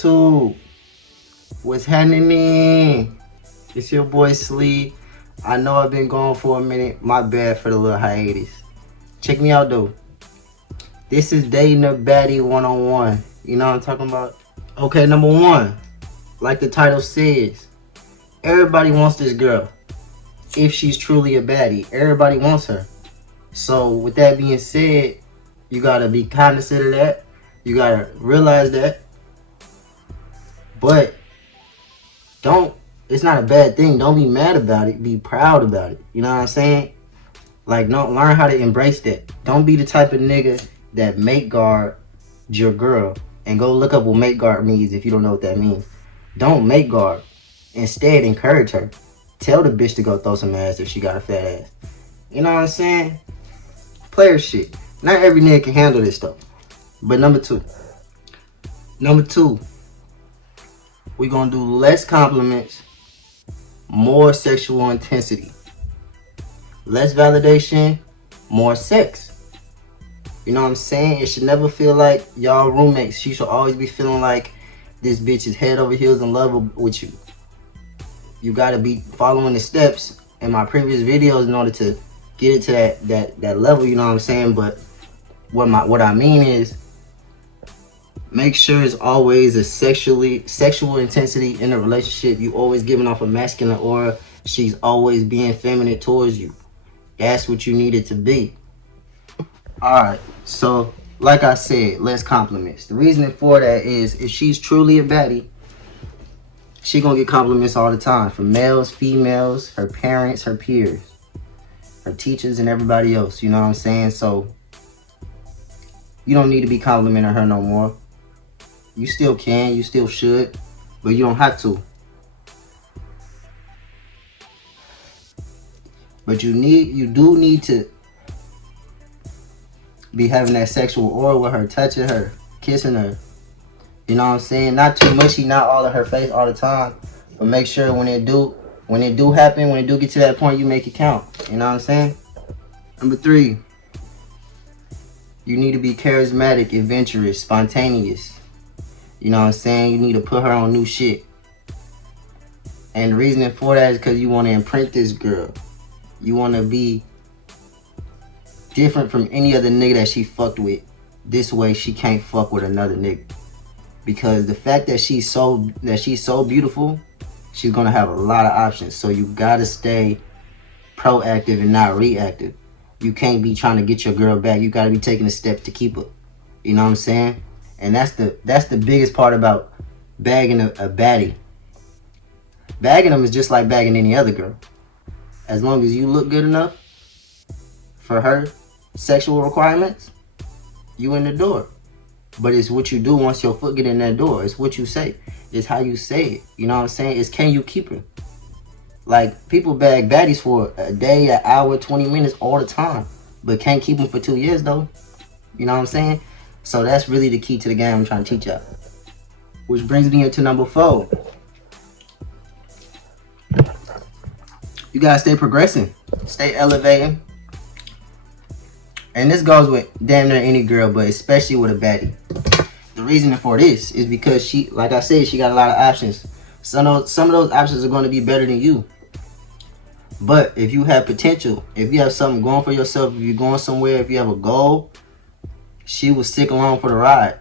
YouTube? What's happening? It's your boy Slee. I know I've been gone for a minute. My bad for the little hiatus. Check me out though. This is dating a baddie 101. You know what I'm talking about? Okay, number one, like the title says, everybody wants this girl. If she's truly a baddie, everybody wants her. So with that being said, you gotta be cognizant of that. You gotta realize that. But it's not a bad thing. Don't be mad about it. Be proud about it. You know what I'm saying? Like, learn how to embrace that. Don't be the type of nigga that mate guard your girl. And go look up what mate guard means if you don't know what that means. Don't mate guard. Instead, encourage her. Tell the bitch to go throw some ass if she got a fat ass. You know what I'm saying? Player shit. Not every nigga can handle this stuff. But number two, we gonna do less compliments, more sexual intensity. Less validation, more sex. You know what I'm saying? It should never feel like y'all roommates. She should always be feeling like this bitch is head over heels in love with you. You gotta be following the steps in my previous videos in order to get it to that level, you know what I'm saying? But what I mean is, make sure it's always a sexual intensity in a relationship. You always giving off a masculine aura. She's always being feminine towards you. That's what you need it to be. Alright, so like I said, less compliments. The reason for that is, if she's truly a baddie, she gonna get compliments all the time from males, females, her parents, her peers, her teachers, and everybody else. You know what I'm saying? So you don't need to be complimenting her no more. You still can, you still should, but you don't have to. But you do need to be having that sexual aura with her, touching her, kissing her. You know what I'm saying? Not too mushy, not all in her face all the time, but make sure when it do happen, when it do get to that point, you make it count. You know what I'm saying? Number three, you need to be charismatic, adventurous, spontaneous. You know what I'm saying? You need to put her on new shit. And the reason for that is because you want to imprint this girl. You want to be different from any other nigga that she fucked with. This way she can't fuck with another nigga. Because the fact that she's so beautiful, she's gonna have a lot of options. So you gotta stay proactive and not reactive. You can't be trying to get your girl back. You gotta be taking a step to keep her. You know what I'm saying? And that's the biggest part about bagging a baddie. Bagging them is just like bagging any other girl. As long as you look good enough for her sexual requirements, you in the door. But it's what you do once your foot get in that door. It's what you say. It's how you say it. You know what I'm saying? It's can you keep her? Like, people bag baddies for a day, an hour, 20 minutes all the time, but can't keep them for 2 years though. You know what I'm saying? So that's really the key to the game I'm trying to teach y'all. Which brings me into number 4. You gotta stay progressing. Stay elevating. And this goes with damn near any girl, but especially with a baddie. The reason for this is because she, like I said, she got a lot of options. Some of those options are going to be better than you. But if you have potential, if you have something going for yourself, if you're going somewhere, if you have a goal, she will stick along for the ride.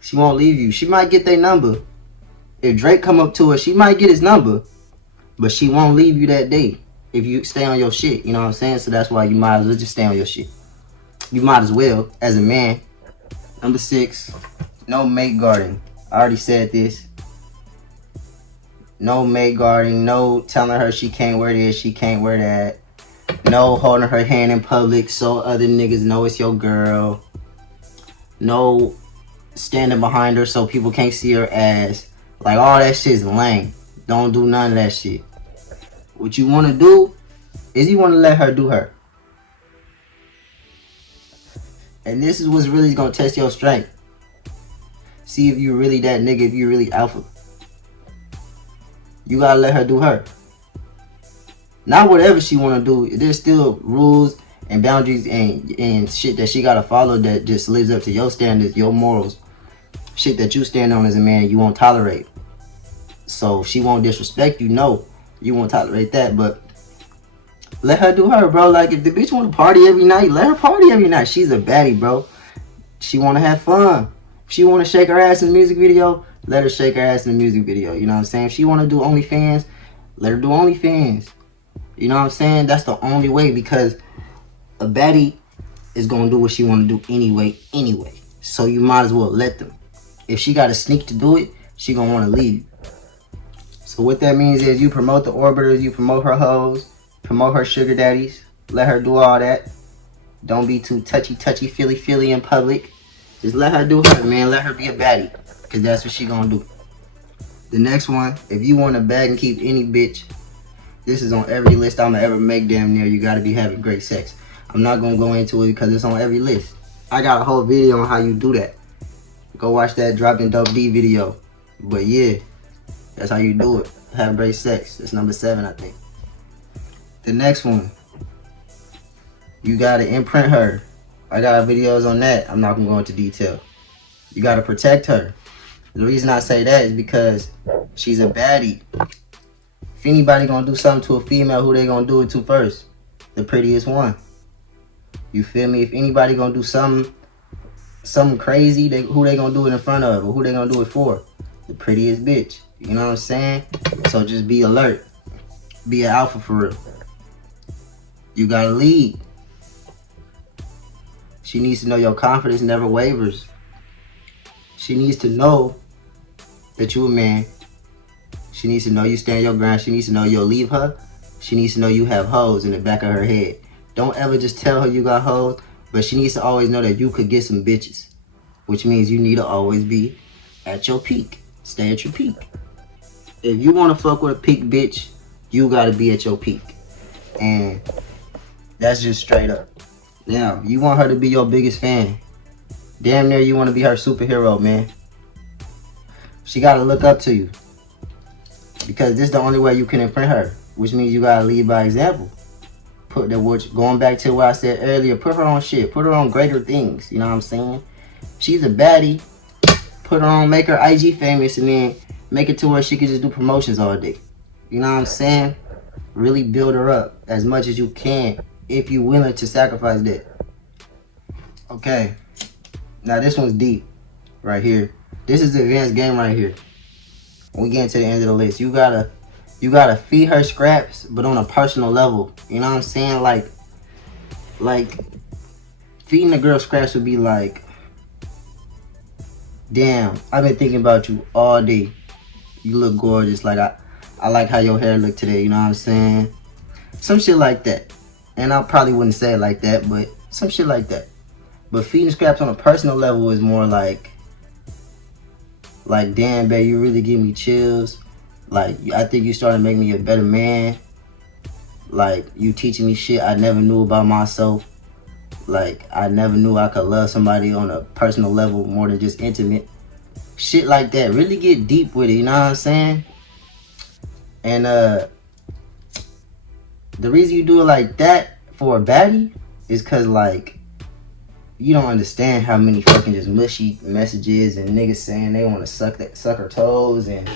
She won't leave you. She might get their number. If Drake come up to her, she might get his number, but she won't leave you that day if you stay on your shit. You know what I'm saying? So that's why you might as well just stay on your shit. You might as well, as a man. Number 6, no mate guarding. I already said this. No mate guarding, no telling her she can't wear this, she can't wear that. No holding her hand in public so other niggas know it's your girl. No standing behind her so people can't see her ass. Like, all that shit's lame. Don't do none of that shit. What you want to do is you want to let her do her. And this is what's really going to test your strength. See if you really that nigga, if you really alpha. You got to let her do her. Not whatever she want to do. There's still rules and boundaries and shit that she got to follow that just lives up to your standards, your morals. shit that you stand on as a man, you won't tolerate. So she won't disrespect you, no, you won't tolerate that. But let her do her, bro. Like, if the bitch want to party every night, let her party every night. She's a baddie, bro. She want to have fun. If she want to shake her ass in the music video, let her shake her ass in the music video. You know what I'm saying? If she want to do OnlyFans, let her do OnlyFans. You know what I'm saying? That's the only way, because a baddie is going to do what she want to do anyway. So you might as well let them. If she got to sneak to do it, she going to want to leave. So what that means is you promote the orbiters, you promote her hoes, promote her sugar daddies. Let her do all that. Don't be too touchy, feely in public. Just let her do her, man. Let her be a baddie, because that's what she going to do. The next one, if you want to bag and keep any bitch, this is on every list I'm going to ever make, damn near. You got to be having great sex. I'm not going to go into it because it's on every list. I got a whole video on how you do that. Go watch that Dropping Dope D video. But yeah, that's how you do it. Have great sex. That's number 7, I think. The next one, you got to imprint her. I got videos on that. I'm not going to go into detail. You got to protect her. The reason I say that is because she's a baddie. If anybody going to do something to a female, who they going to do it to first? The prettiest one. You feel me? If anybody going to do something crazy, who they going to do it in front of? Or who they going to do it for? The prettiest bitch. You know what I'm saying? So just be alert. Be an alpha for real. You got to lead. She needs to know your confidence never wavers. She needs to know that you a man. She needs to know you stand your ground. She needs to know you'll leave her. She needs to know you have hoes in the back of her head. Don't ever just tell her you got hoes, but she needs to always know that you could get some bitches, which means you need to always be at your peak. Stay at your peak. If you want to fuck with a peak bitch, you got to be at your peak. And that's just straight up. Now, you want her to be your biggest fan. Damn near you want to be her superhero, man. She got to look up to you, because this is the only way you can imprint her, which means you got to lead by example. Put that, going back to what I said earlier, put her on shit. Put her on greater things. You know what I'm saying? She's a baddie. Put her on, make her IG famous, and then make it to where she can just do promotions all day. You know what I'm saying? Really build her up as much as you can, if you're willing to sacrifice that. Okay. Now this one's deep right here. This is the advanced game right here. When we get to the end of the list, you gotta feed her scraps, but on a personal level. You know what I'm saying? Like feeding the girl scraps would be like, damn, I've been thinking about you all day. You look gorgeous. Like I like how your hair look today. You know what I'm saying? Some shit like that. And I probably wouldn't say it like that, but some shit like that. But feeding scraps on a personal level is more like, damn, babe, you really give me chills. Like, I think you started to make me a better man. Like, you teaching me shit I never knew about myself. Like, I never knew I could love somebody on a personal level more than just intimate. Shit like that. Really get deep with it, you know what I'm saying? And the reason you do it like that for a baddie is because, like, you don't understand how many fucking just mushy messages and niggas saying they want to suck her toes, and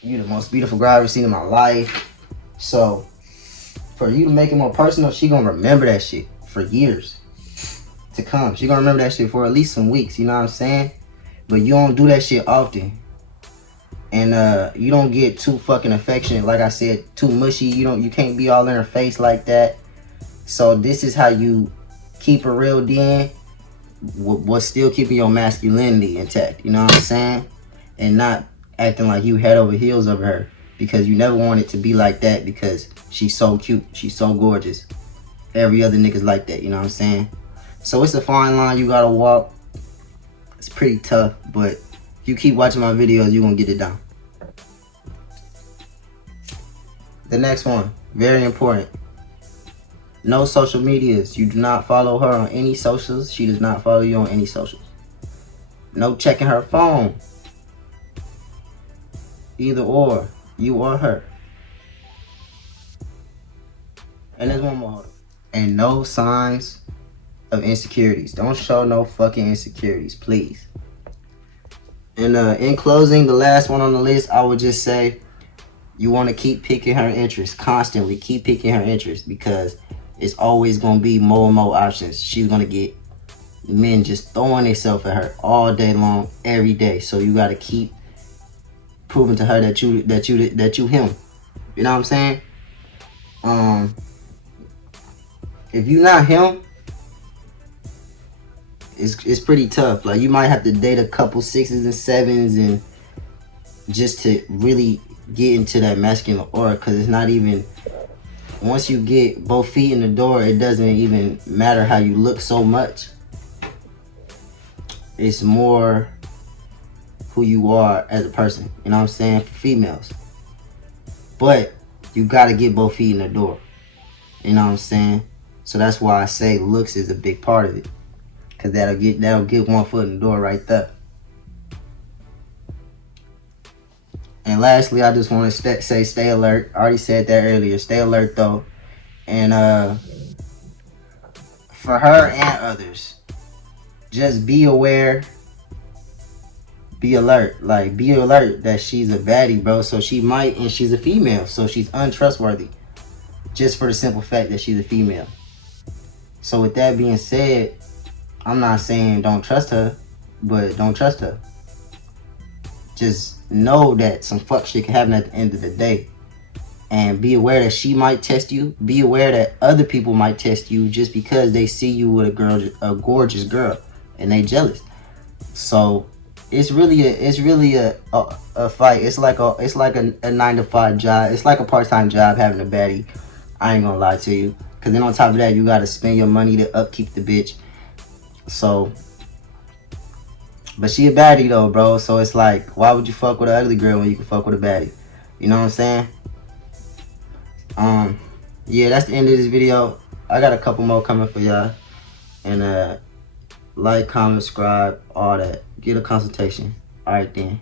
you the most beautiful girl I've ever seen in my life. So for you to make it more personal, she gonna remember that shit for years to come. She gonna remember that shit for at least some weeks, you know what I'm saying? But you don't do that shit often. And you don't get too fucking affectionate, like I said, too mushy. You can't be all in her face like that. So this is how you keep her reeled in, what's still keeping your masculinity intact, you know what I'm saying? And not acting like you head over heels over her, because you never want it to be like that, because she's so cute, she's so gorgeous. Every other nigga's like that, you know what I'm saying? So it's a fine line you gotta walk. It's pretty tough, but if you keep watching my videos, you're gonna get it done. The next one, very important. No social medias. You do not follow her on any socials. She does not follow you on any socials. No checking her phone. Either or, you or her. And there's one more. And no signs of insecurities. Don't show no fucking insecurities, please. And in closing, the last one on the list, I would just say you want to keep picking her interest constantly. Keep picking her interest because it's always gonna be more and more options. She's gonna get men just throwing themselves at her all day long, every day. So you gotta keep proving to her that you him. You know what I'm saying? If you not him, it's pretty tough. Like you might have to date a couple 6s and 7s and just to really get into that masculine aura, because it's not even, once you get both feet in the door, it doesn't even matter how you look so much. It's more who you are as a person, you know what I'm saying, for females. But you gotta get both feet in the door, you know what I'm saying. So that's why I say looks is a big part of it, because that'll get one foot in the door right there. And lastly, I just want to say stay alert. I already said that earlier. Stay alert though. And for her and others, just be aware. Be alert. Like, be alert that she's a baddie, bro. So she might, and she's a female. So she's untrustworthy. Just for the simple fact that she's a female. So with that being said, I'm not saying don't trust her, but don't trust her. Just know that some fuck shit can happen at the end of the day. And be aware that she might test you. Be aware that other people might test you just because they see you with a gorgeous girl and they jealous. So it's really a fight. It's like a 9-to-5 job. It's like a part-time job having a baddie. I ain't gonna lie to you. Cause then on top of that, you gotta spend your money to upkeep the bitch. So, but she a baddie though, bro. So it's like, why would you fuck with an ugly girl when you can fuck with a baddie? You know what I'm saying? Yeah, that's the end of this video. I got a couple more coming for y'all. And like, comment, subscribe, all that. Get a consultation. Alright then.